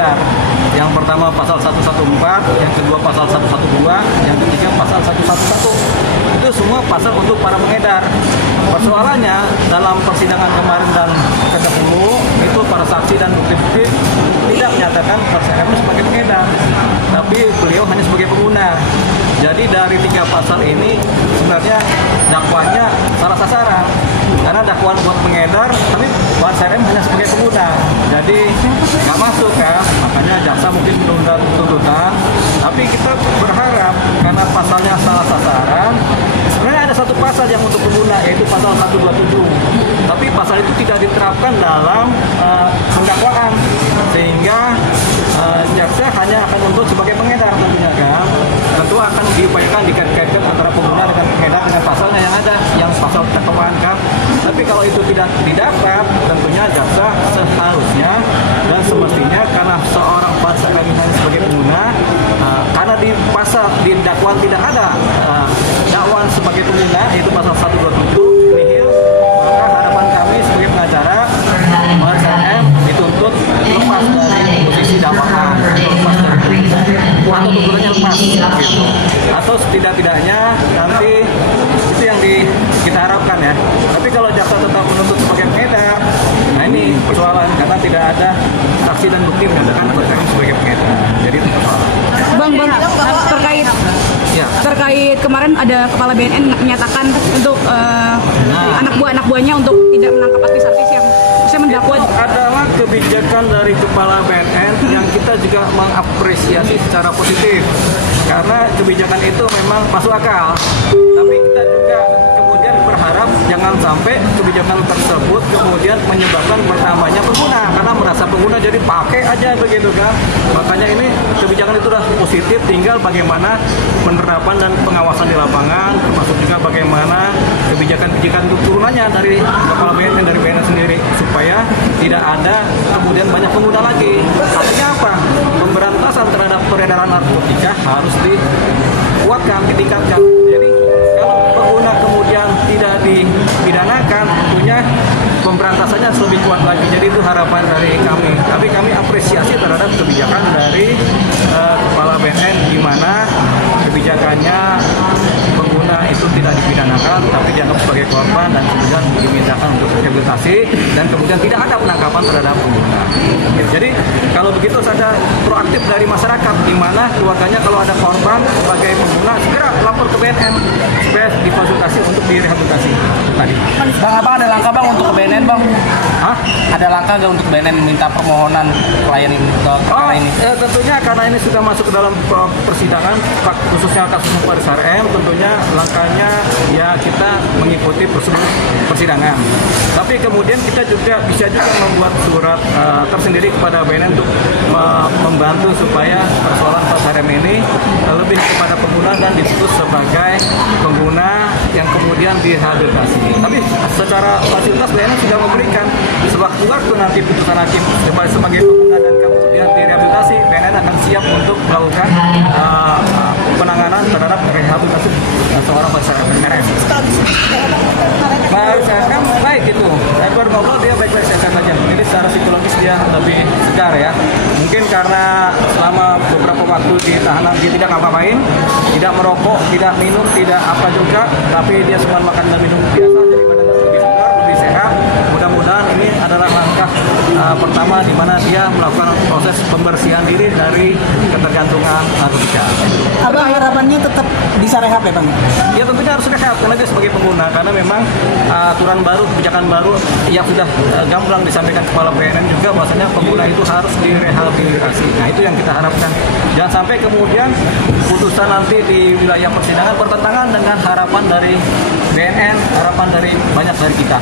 pengedar. Yang pertama pasal 114, yang kedua pasal 112, yang ketiga pasal 111. Itu semua pasal untuk para pengedar. Persoalannya dalam persidangan kemarin dan terdahulu itu para saksi dan bukti-bukti tidak menyatakan Pak RM sebagai pengedar, tapi beliau hanya sebagai pengguna. Jadi dari 3 pasal ini sebenarnya dakwanya salah sasaran, karena dakwaan buat pengedar, tapi Pak RM hanya sebagai pengguna. Jadi nggak masuk kan, makanya jaksa mungkin menunda tuntutan. Tapi kita berharap karena pasalnya salah sasaran, sebenarnya ada satu pasal yang untuk pengguna yaitu pasal 127. Tapi pasal itu tidak diterapkan dalam pendakwaan, sehingga jaksa hanya akan menuntut sebagai pengedar tentunya kan. Tentu akan diupayakan dikait-kaitkan antara pengguna dengan pengedar dengan pasalnya yang ada, yang pasal dakwaan kan. Tapi kalau itu tidak didapat, tentunya jaksa seharusnya dan semestinya karena seorang pasal kami hanya sebagai pengguna, karena di pasal di dakwaan tidak ada dakwaan sebagai pengguna yaitu pasal 127 nihil, maka harapan kami sebagai pengacara Pak RM dituntut lepas dari posisi dakwaan, lepas dari atau penggunanya lepas gitu. Atau setidak-tidaknya nanti itu yang kita harapkan ya. Tapi kalau jaksa tetap menuntut sebagai pengedar, nah ini persoalan karena tidak ada saksi dan bukti menyatakan Pak RM sebagai pengedar. Jadi itu persoalan. Bang, terkait kemarin ada kepala BNN menyatakan untuk anak buahnya untuk tidak menangkap artis-artis yang saya mendakwa. Itu adalah kebijakan dari kepala BNN yang kita juga mengapresiasi secara positif, karena kebijakan itu memang masuk akal. Tapi kita juga kemudian berharap jangan sampai kebijakan tersebut kemudian menyebabkan bertambahnya pengguna, karena merasa pengguna jadi pakai aja begitu kan. Makanya ini kebijakan itu sudah positif, tinggal bagaimana penerapan dan pengawasan di lapangan, termasuk juga bagaimana kebijakan-kebijakan turunannya dari kepala BNN, dari BNN sendiri, supaya tidak ada kemudian banyak pengguna lagi. Artinya apa? Pemberantasan terhadap peredaran narkotika harus dikuatkan, ditingkatkan. Jadi kalau pengguna kemudian tidak dipidanakan, tentunya pemberantasannya lebih kuat lagi. Jadi itu harapan dari kami. Tapi kami apresiasi terhadap kebijakan dari kepala BNN, di mana kebijakannya pengguna itu tidak dipidanakan, tapi dianggap sebagai korban dan kemudian dimintakan untuk rehabilitasi dan kemudian tidak ada penangkapan terhadap pengguna. Jadi kalau begitu ada proaktif dari masyarakat, di mana keluarganya kalau ada korban sebagai pengguna segera lapor ke BNN supaya dikonsultasi untuk direhabilitasi. Tadi. Bang, apa ada langkah bang untuk ke BNN bang? Hah? Ada langkah nggak untuk BNN minta permohonan klien ini ke ini? Tentunya karena ini sudah masuk ke dalam persidangan, khususnya kasus Pak RM, tentunya langkahnya ya kita mengikuti prosedur persidangan. Tapi kemudian kita juga bisa membuat surat tersendiri kepada BNN untuk membantu supaya persoalan Pak RM ini lebih kepada pengguna dan diputus sebagai pengguna yang kemudian direhabilitasi. Tapi secara fasilitas BNN sudah memberikan sewaktu-waktu nanti putusan hakim sebagai pengguna dan kemudian direhabilitasi, BNN akan siap untuk melakukan penanganan terhadap rehabilitasi seorang pasien RM. Kan baik itu. Saya baru ngobrol dia baik-baik saja. Jadi secara psikologis dia lebih segar ya. Mungkin karena selama beberapa waktu di tahanan dia tidak ngapa-ngapain, tidak merokok, tidak minum, tidak apa juga, tapi dia semua makan dan minum biasa, jadi badannya lebih segar, lebih sehat. Mudah-mudahan ini adalah langkah pertama di mana dia melakukan proses pembersihan diri dari ketergantungan narkotika. Abang harapannya tetap bisa rehab ya bang? Ya tentunya harus rehab karena dia sebagai pengguna, karena memang aturan baru, kebijakan baru yang sudah gamblang disampaikan kepala BNN juga bahwasanya pengguna itu harus direhabilitasi. Nah itu yang kita harapkan. Jangan sampai kemudian putusan nanti di wilayah persidangan bertentangan dengan harapan dari BNN, harapan dari banyak dari kita.